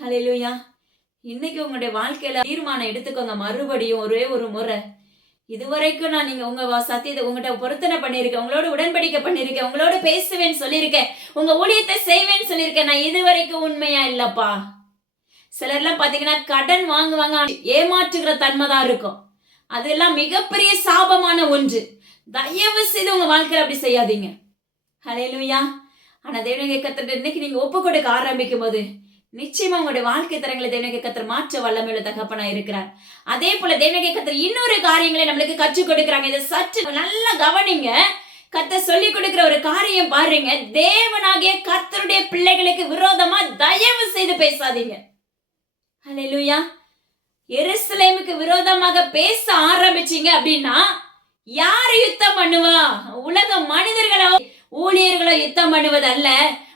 ஹalleluya இன்னைக்கு உங்களுடைய வாழ்க்கையில தீர்மானம் எடுத்துக்கோங்க. மறுபடியும் ஒரே ஒரு முறை. இதுவரைக்கும் நான் நீங்க உங்க வா- சத்தியத்தை உங்ககிட்ட பொருத்தனை பண்ணியிருக்கேன். உங்களோட உடன்படிக்கை பண்ணியிருக்கேன். உங்களோட பேசுவேன்னு சொல்லியிருக்கேன். உங்க ஊழியத்தை செய்வேன்னு சொல்லியிருக்கேன். நான் இதுவரைக்கும் உண்மையா இல்லப்பா. சிலர்லாம் பாத்தீங்கன்னா கடன் வாங்குவாங்க. ஏமாற்றுகிற தன்மை தான் இருக்கும். அதெல்லாம் மிகப்பெரிய சாபமான ஒன்று. தயவு செய்து உங்க வாழ்க்கையில அப்படி செய்யாதீங்க. ஹalleluya ஆனா தேவனகை கத்துட்டு இன்னைக்கு நீங்க ஒப்பு கொடுக்க ஆரம்பிக்கும் போது நிச்சயமா உங்களுடைய வாழ்க்கை தரங்களை தேவனகை கத்தர் மாற்ற வல்லமையுள்ள தகப்பனா இருக்கிறார். அதே போல தேவனகை கத்தர் இன்னொரு காரியங்களை நம்மளுக்கு கற்றுக் கொடுக்குறாங்க. இதை சற்று நல்லா கவனிங்க. கத்த சொல்லி கொடுக்கிற ஒரு காரியம் பாருங்க. தேவனாகிய கர்த்தருடைய பிள்ளைகளுக்கு விரோதமா தயவு செய்து பேசாதீங்க. ஹalleluya எருசலேமுக்கு விரோதமாக பேச ஆரம்பிச்சீங்க அப்படின்னா யார் யுத்தம் பண்ணுவா? உலக மனிதர்களோ ஊழியர்களோ யுத்தம் பண்ணுவது அல்ல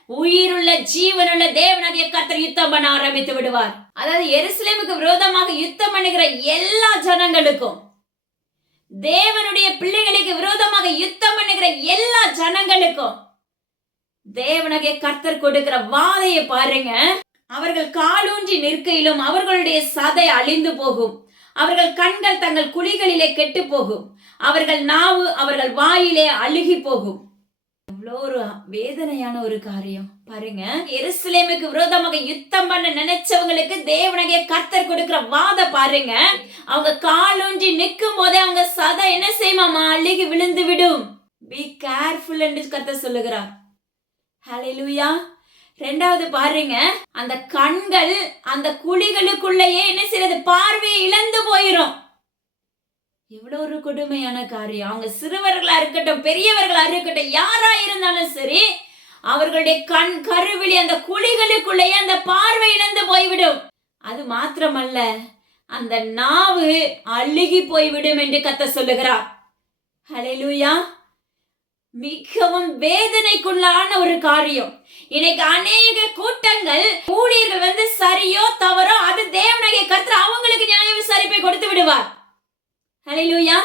உயிருள்ள ஜீவனுள்ள தேவனாகிய கர்த்தர் யுத்தம் பண்ண ஆரம்பித்து விடுவார். அதாவது எருசலேமுக்கு விரோதமாக யுத்தம் பண்ணுகிற எல்லா ஜனங்களுக்கும் தேவனுடைய பிள்ளைகளுக்கு விரோதமாக யுத்தம் பண்ணுகிற எல்லா ஜனங்களுக்கும் தேவனகை கர்த்தர் கொடுக்கிற வாதையை பாருங்க. அவர்கள் காலூன்றி நிற்கையிலும் அவர்களுடைய சதை அழிந்து போகும். அவர்கள் கண்கள் தங்கள் குழிகளிலே கெட்டு போகும். அவர்கள் நாவு அவர்கள் வாயிலே அழுகி போகும். எவ்வளோ ஒரு வேதனையான ஒரு காரியம். பாருங்க எருசலேமுக்கு விரோதமாக யுத்தம் பண்ண நினைச்சவங்களுக்கு தேவனகை கர்த்தர் கொடுக்கிற வாத பாருங்க. அவங்க காலூன்றி நிற்கும் போதே அவங்க சதை என்ன செய்யுமாமா அழுகி விழுந்து விடும். பி கேர்ஃபுல் என்று கர்த்தர் சொல்லுகிறார். லூயா ரெண்டாவது பாருங்க அந்த கண்கள் அந்த குழிகளுக்குள்ளேயே என்ன செய்யறது பார்வையை இழந்து போயிரும். எவ்வளோ ஒரு கொடுமையான காரியம். அவங்க சிறுவர்களா இருக்கட்டும் பெரியவர்களா இருக்கட்டும் யாரா இருந்தாலும் சரி அவர்களுடைய கண் கருவிழி அந்த குழிகளுக்குள்ளேயே அந்த பார்வை இழந்து போய்விடும். அது மாத்திரமல்ல அந்த நாவு அழுகி போய்விடும் என்று கத்த சொல்லுகிறார். ஹலெலூயா மிகவும் வேதனைக்குள்ளான ஒரு காரியம். இன்னைக்கு அநேக கூட்டங்கள் ஊழியர்கள் வந்து சரியோ தவறோ அது தேவனகை கர்த்தர் அவங்களுக்கு நியாய விசாரிப்பை கொடுத்து விடுவார். அலையிலூயா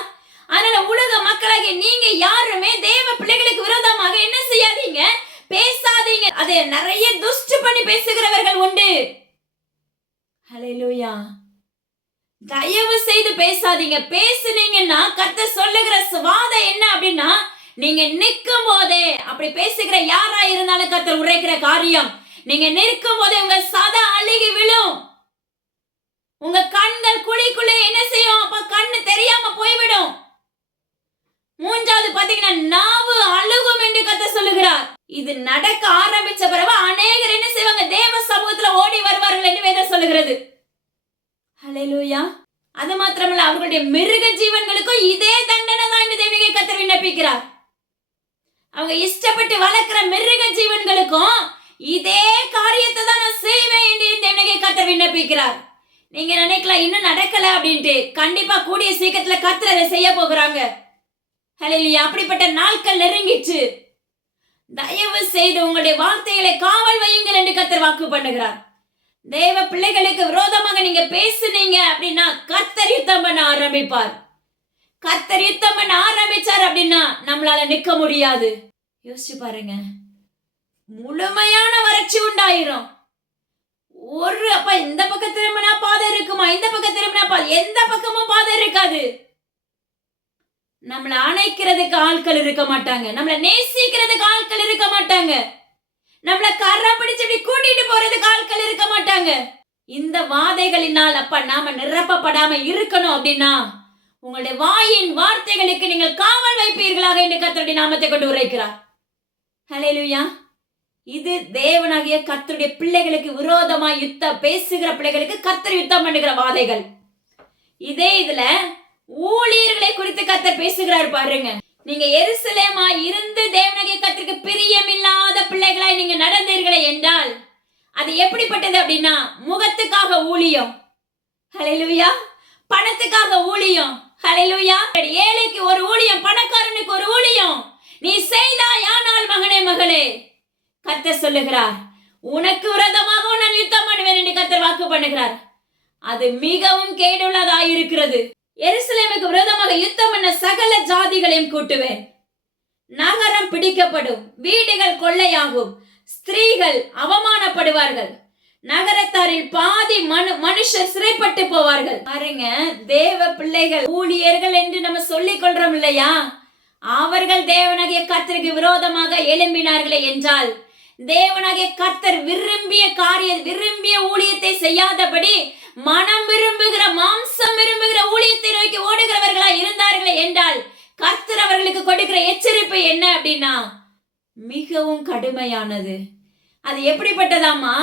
அதனால உலக மக்களாக நீங்க யாருமே தேவ பிள்ளைகளுக்கு விரோதமாக என்ன செய்யாதீங்க? பேசாதீங்க. அதை நிறைய துஷ்டு பண்ணி பேசுகிறவர்கள் உண்டு. அலையிலூயா தயவு செய்து பேசாதீங்க. பேசுனீங்கன்னா கத்த சொல்லுகிற சுவாதம் என்ன அப்படின்னா நீங்க நிற்கும் போதே அப்படி பேசுகிற யாரா இருந்தாலும் கர்த்தர் உரைக்கிற காரியம் நீங்க நிற்கும் போதே உங்க சத அழுகி விழும். உங்க கண்கள் குழிக்குள்ளே என்ன செய்யும்? அப்ப கண்ணு தெரியாம போய்விடும். மூன்றாவது பாத்தீங்கன்னா நாவு அழுகும் என்று கத்த சொல்லுகிறார். இது நடக்க ஆரம்பிச்ச பிறகு அநேகர் என்ன செய்வாங்க? தேவ சமூகத்துல ஓடி வருவார்கள் என்று வேதம் சொல்லுகிறது. ஹalleluya அது மாத்திரமல்ல அவர்களுடைய மிருக ஜீவன்களுக்கும் இதே தண்டனை தான் என்று தேவனிகை கத்தர் விண்ணப்பிக்கிறார். அவங்க இஷ்டப்பட்டு வளர்க்கிற மிருக ஜீவன்களுக்கும் இதே காரியத்தை தான் நான் செய்வேன் என்று இந்த தேவனிகை கத்தர் விண்ணப்பிக்கிறார். நீங்க நினைக்கலாம் இன்னும் நடக்கல அப்படின்ட்டு. கண்டிப்பா கூடிய சீக்கிரத்துல கத்தர் அதை செய்ய போகிறாங்க. ஹalleluya. அப்படிப்பட்ட நாட்கள் நெருங்கிச்சு தயவு செய்து உங்களுடைய வார்த்தைகளை காவல் வையுங்கள் என்று கத்தர் வாக்கு பண்ணுகிறார். தேவ பிள்ளைகளுக்கு விரோதமாக நீங்க பேசுனீங்க அப்படின்னா கர்த்தர் யுத்தம் பண்ண ஆரம்பிப்பார். கர்த்தர் யுத்தம் பண்ண ஆரம்பிச்சார் அப்படின்னா நம்மளால நிக்க முடியாது. யோசிச்சு பாருங்க. முழுமையான வறட்சி உண்டாயிரும். ஒரு அப்ப இந்த பக்கம் திரும்பினா பாதை இருக்குமா? இந்த பக்கம் திரும்பினா பாதை எந்த பக்கமும் பாதை இருக்காது. நம்மளை அணைக்கிறதுக்கு ஆட்கள் இருக்க மாட்டாங்க. நம்மளை நேசிக்கிறதுக்கு ஆட்கள் இருக்க மாட்டாங்க. நம்மளை கரை பிடிச்சு இப்படி கூட்டிட்டு போறதுக்கு ஆட்கள் இருக்க மாட்டாங்க. இந்த வாதைகளினால் அப்ப நாம நிரப்பப்படாம இருக்கணும் அப்படின்னா உங்களுடைய வாயின் வார்த்தைகளுக்கு நீங்கள் காவல் வைப்பீர்களாக என்று கத்தருடைய நாமத்தை கொண்டு உரைக்கிறார். ஹalleluya. இது தேவனாகிய கத்தருடைய பிள்ளைகளுக்கு விரோதமா யுத்தம் பேசுகிற பிள்ளைகளுக்கு கத்தர் யுத்தம் பண்ணுகிற வாதைகள். இதே இதுல ஊழியர்களை குறித்து கத்தர் பேசுகிறார் பாருங்க. நீங்க எருசலேமா இருந்து தேவனாகிய பிரியம் பிரியமில்லாத பிள்ளைகளாய் நீங்க நடந்தீர்களே என்றால் அது எப்படிப்பட்டது அப்படின்னா முகத்துக்காக ஊழியம். ஹலெலுயா பணத்துக்காக ஊழியம். ஹலெலுயா ஏழைக்கு ஒரு ஊழியம் பணக்காரனுக்கு ஒரு ஊழியம். நீ செய்தாய் ஆனால் மகனே மகளே. கத்த சொல்லுகிறார் உனக்கு விரதமாக நான் யுத்தம் பண்ணுவேன் என்று கர்த்தர் வாக்கு பண்ணுகிறார். அது மிகவும் கேடுள்ளதாக இருக்கிறது. எருசலேமுக்கு விரோதமாக யுத்தம் பண்ண சகல ஜாதிகளையும் கூட்டுவேன். நகரம் பிடிக்கப்படும் வீடுகள் கொள்ளையாகும் ஸ்திரீகள் அவமானப்படுவார்கள். நகரத்தாரில் பாதி மனு மனுஷர் சிறைப்பட்டு போவார்கள். பாருங்க தேவ பிள்ளைகள் ஊழியர்கள் என்று நம்ம சொல்லிக் கொள்றோம் இல்லையா? அவர்கள் தேவனாகிய கத்திற்கு விரோதமாக எழும்பினார்களே என்றால் தேவனாகிய கர்த்தர் விரும்பிய காரிய விரும்பிய ஊழியத்தை செய்யாதபடி மனம் விரும்புகிற மாம்சம் விரும்புகிற ஊழியத்தை நோக்கி ஓடுகிறவர்களா இருந்தார்களே என்றால் கர்த்தர் அவர்களுக்கு கொடுக்கிற எச்சரிப்பு என்ன அப்படின்னா மிகவும் கடுமையானது. அது எப்படிப்பட்டதாமா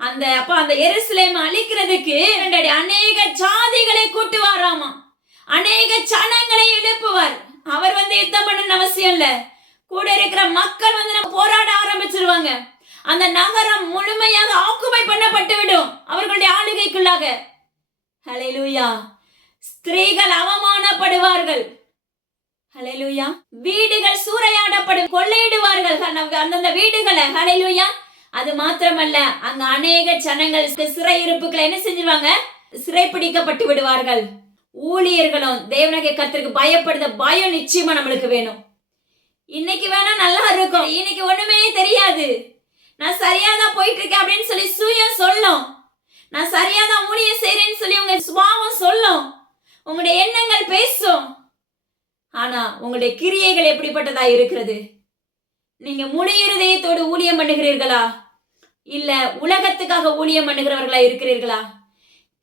அந்த அப்ப அந்த எருசலேம் அழிக்கிறதுக்கு ரெண்டடி அநேக ஜாதிகளை கூட்டுவாராமா? அநேக சனங்களை எழுப்புவார். அவர் வந்து யுத்தம் பண்ணணும்னு அவசியம் இல்லை. கூட இருக்கிற மக்கள் வந்து நம்ம போராட ஆரம்பிச்சிருவாங்க. அந்த நகரம் முழுமையாக ஆக்குபை பண்ணப்பட்டு விடும். அவர்களுடைய ஆளுகைக்குள்ளாக. ஹalleluya. ஸ்திரீகள் அவமானப்படுவார்கள். ஹalleluya. வீடுகள் சூறையாடப்படும் கொள்ளையிடுவார்கள். அந்தந்த வீடுகளை ஹalleluya. அது மாத்திரமல்ல அங்க அநேக ஜனங்கள் சிறை இருப்புகளை என்ன செஞ்சிருவாங்க? சிறை பிடிக்கப்பட்டு விடுவார்கள். ஊழியர்களும் தேவனகை கத்திற்கு பயப்படுத பயம் நிச்சயமா நம்மளுக்கு வேணும். இன்னைக்கு வேணா நல்லா இருக்கும். இன்னைக்கு ஒண்ணுமே தெரியாது. நான் சரியா தான் போயிட்டு இருக்கேன் அப்படின்னு சொல்லி சுயம் சொல்லும். நான் சரியா தான் ஊழியம் செய்யறேன்னு சொல்லி உங்க சுபாவம் சொல்லும். உங்களுடைய எண்ணங்கள் பேசும். ஆனா உங்களுடைய கிரியைகள் எப்படிப்பட்டதா இருக்கிறது? நீங்க முழு இருதயத்தோடு ஊழியம் பண்ணுகிறீர்களா? இல்ல உலகத்துக்காக ஊழியம் பண்ணுகிறவர்களா இருக்கிறீர்களா?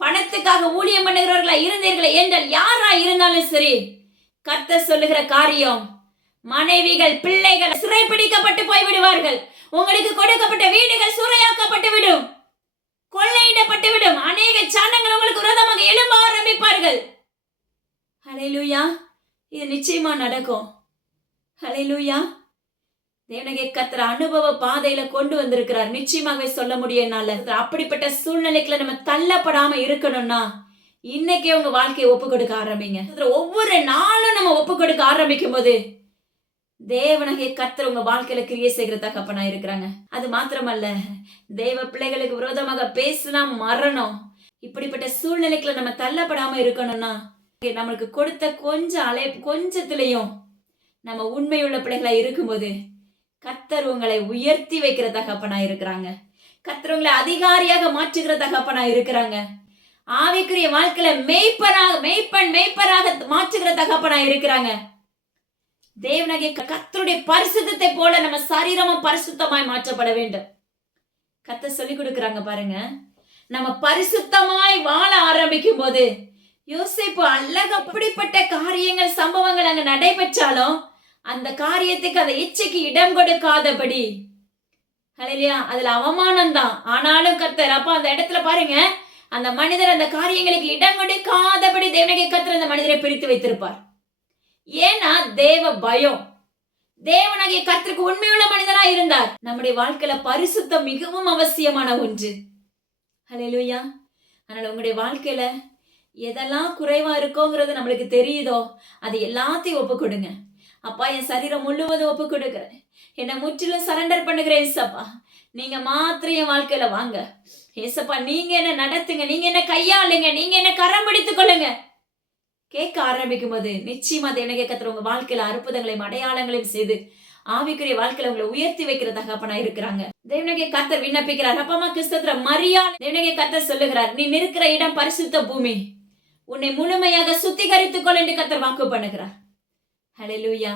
பணத்துக்காக ஊழியம் பண்ணுகிறவர்களா இருந்தீர்களா என்றால் யாரா இருந்தாலும் சரி கத்த சொல்லுகிற காரியம் மனைவிகள் பிள்ளைகள் சிறைப்பிடிக்கப்பட்டு போய் விடுவார்கள் உங்களுக்கு கொடுக்கப்பட்ட வீடுகள் சூறையாக்கப்பட்டு விடும். கொள்ளையிடப்பட்டு விடும். அநேக சண்டங்கள் உங்களுக்கு விரோதமாக எழும்ப ஆரம்பிப்பார்கள். ஹalleluya. இது நிச்சயமா நடக்கும். ஹalleluya. தேவனகை கத்திர அனுபவ பாதையில கொண்டு வந்திருக்கிறார். நிச்சயமாகவே சொல்ல முடியும் என்னால. அப்படிப்பட்ட சூழ்நிலைக்குள்ள நம்ம தள்ளப்படாம இருக்கணும்னா இன்னைக்கே உங்க வாழ்க்கையை ஒப்பு கொடுக்க ஆரம்பிங்க ஒவ்வொரு நாளும் நம்ம ஒப்பு கொடுக்க ஆரம்பிக்கும் போது தேவனகை கத்தர் உங்க வாழ்க்கையில கிரியை செய்கிற தகப்பனா இருக்கிறாங்க. அது மாத்திரமல்ல தேவ பிள்ளைகளுக்கு விரோதமாக பேசினா மரணம். இப்படிப்பட்ட சூழ்நிலைக்குள்ள நம்ம தள்ளப்படாம இருக்கணும்னா நம்மளுக்கு கொடுத்த கொஞ்சம் அலை கொஞ்சத்திலையும் நம்ம உண்மையுள்ள பிள்ளைகளா இருக்கும்போது கத்தர் உங்களை உயர்த்தி வைக்கிற தகப்பனா இருக்கிறாங்க. கத்தர் உங்களை அதிகாரியாக மாற்றுகிற தகப்பனா இருக்கிறாங்க. ஆவிக்குரிய வாழ்க்கையில மெய்ப்பனாக மெய்ப்பன் மெய்ப்பனாக மாற்றுகிற தகப்பனா இருக்கிறாங்க. தேவனாகிய கத்தருடைய பரிசுத்தத்தை போல நம்ம சரீரமும் பரிசுத்தமாய் மாற்றப்பட வேண்டும். கத்த சொல்லி கொடுக்குறாங்க பாருங்க. நம்ம பரிசுத்தமாய் வாழ ஆரம்பிக்கும் போது யோசிப்பு அழகு அப்படிப்பட்ட காரியங்கள் சம்பவங்கள் அங்க நடைபெற்றாலும் அந்த காரியத்துக்கு அந்த இச்சைக்கு இடம் கொடுக்காதபடி இல்லையா அதுல அவமானம் தான். ஆனாலும் கர்த்தர் அப்ப அந்த இடத்துல பாருங்க அந்த மனிதர் அந்த காரியங்களுக்கு இடம் கொடுக்காதபடி தேவனகை கர்த்தர் அந்த மனிதரை பிரித்து வைத்திருப்பார். ஏன்னா தேவ பயம். தேவனாகிய கர்த்தருக்கு உண்மையுள்ள மனிதனா இருந்தார். நம்முடைய வாழ்க்கையில பரிசுத்தம் மிகவும் அவசியமான ஒன்று. ஹalleluya அதனால உங்களுடைய வாழ்க்கையில எதெல்லாம் குறைவா இருக்கோங்கிறது நம்மளுக்கு தெரியுதோ அது எல்லாத்தையும் ஒப்பு கொடுங்க அப்பா என் சரீரம் முழுவதும் ஒப்பு கொடுக்குறேன் என்னை முற்றிலும் சரண்டர் பண்ணுகிறேன் ஏசப்பா நீங்க மாத்திரம் என் வாழ்க்கையில வாங்க. ஏசப்பா நீங்க என்ன நடத்துங்க நீங்க என்ன கையாளுங்க நீங்க என்ன கரம் பிடித்துக் கொள்ளுங்க. கேட்க ஆரம்பிக்கும் போது நிச்சயமா அது என்ன கேட்கற உங்க வாழ்க்கையில அற்புதங்களையும் அடையாளங்களையும் செய்து ஆவிக்குரிய வாழ்க்கையில உங்களை உயர்த்தி வைக்கிற தகப்பனா இருக்கிறாங்க. தேவனகை கத்தர் விண்ணப்பிக்கிறார். அப்பமா கிறிஸ்தத்துல மரியாதை தேவனகை கத்தர் சொல்லுகிறார். நீ நிற்கிற இடம் பரிசுத்த பூமி. உன்னை முழுமையாக சுத்திகரித்துக் கொள் என்று கத்தர் வாக்கு பண்ணுகிறார். ஹalleluya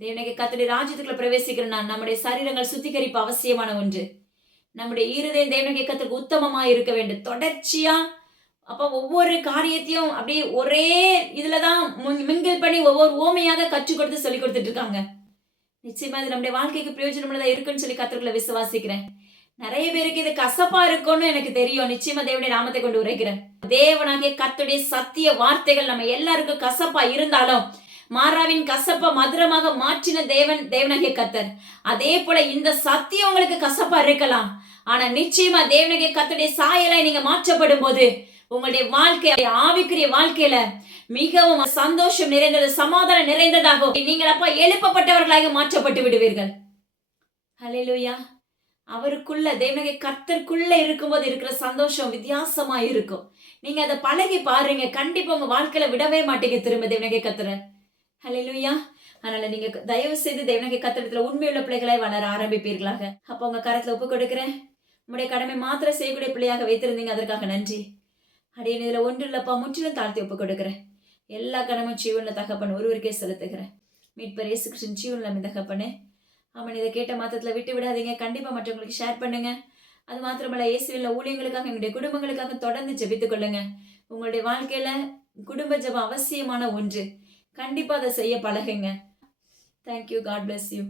தேவனகை கத்தடி ராஜ்யத்துக்குள்ள பிரவேசிக்கிற நான் நம்முடைய சரீரங்கள் சுத்திகரிப்பு அவசியமான ஒன்று. நம்முடைய இருதயம் தேவனகை கத்திற்கு உத்தமமா இருக்க வேண்டும். தொடர்ச்சியா அப்போ ஒவ்வொரு காரியத்தையும் அப்படியே ஒரே இதில் தான் மிங்கில் பண்ணி ஒவ்வொரு ஓமையாக கற்றுக் கொடுத்து சொல்லி கொடுத்துட்டு இருக்காங்க. நிச்சயமா இது நம்முடைய வாழ்க்கைக்கு பிரயோஜனமானதாக இருக்குன்னு சொல்லி கத்திரக்குள்ள விசுவாசிக்கிறேன். நிறைய பேருக்கு இது கசப்பா இருக்கும்னு எனக்கு தெரியும். நிச்சயமா தேவனுடைய நாமத்தை கொண்டு உரைக்கிறேன். தேவனாகிய கத்துடைய சத்திய வார்த்தைகள் நம்ம எல்லாருக்கும் கசப்பா இருந்தாலும் மாறாவின் கசப்பை மதுரமாக மாற்றின தேவன் தேவனாகிய கத்தர் அதே போல இந்த சத்தியம் உங்களுக்கு கசப்பா இருக்கலாம். ஆனா நிச்சயமா தேவனாகிய கத்துடைய சாயலை நீங்க மாற்றப்படும் போது உங்களுடைய வாழ்க்கை ஆவிக்குரிய வாழ்க்கையில மிகவும் சந்தோஷம் நிறைந்தது சமாதானம் நிறைந்ததாகும். நீங்கள் அப்பா எழுப்பப்பட்டவர்களாக மாற்றப்பட்டு விடுவீர்கள். ஹலெலுயா அவருக்குள்ள தேவனகை கர்த்தருக்குள்ள இருக்கும்போது இருக்கிற சந்தோஷம் வித்தியாசமா இருக்கும். நீங்க அதை பழகி பாருங்க. கண்டிப்பா உங்க வாழ்க்கையில விடவே மாட்டீங்க திரும்ப தேவனகை கத்துற ஹலெலுயா அதனால நீங்க தயவு செய்து தேவனகை கத்திரத்துல உண்மையுள்ள பிள்ளைகளை வளர ஆரம்பிப்பீர்களாக. அப்ப உங்க கரத்துல ஒப்பு கொடுக்குறேன் உங்களுடைய கடமை மாத்திர செய்யக்கூடிய பிள்ளையாக வைத்திருந்தீங்க. அதற்காக நன்றி. அடியன் இதில் ஒன்று இல்லப்பா முற்றிலும் தாழ்த்தி ஒப்பு கொடுக்குறேன். எல்லா கடமும் ஜீவனில் தகப்பன் ஒருவருக்கே செலுத்துகிறேன். மீட்பர் இயேசு கிருஷ்ணன் ஜீவனில் மீ தகப்பனே. அவன் இதை கேட்ட மாத்திரத்தில் விட்டு விடாதீங்க. கண்டிப்பாக மற்றவங்களுக்கு ஷேர் பண்ணுங்க. அது மாத்திரமல்ல இயேசுவில் ஊழியங்களுக்காக எங்களுடைய குடும்பங்களுக்காக தொடர்ந்து ஜெபித்துக் கொள்ளுங்க. உங்களுடைய வாழ்க்கையில் குடும்ப ஜெபம் அவசியமான ஒன்று. கண்டிப்பாக அதை செய்ய பழகுங்க. Thank you God bless you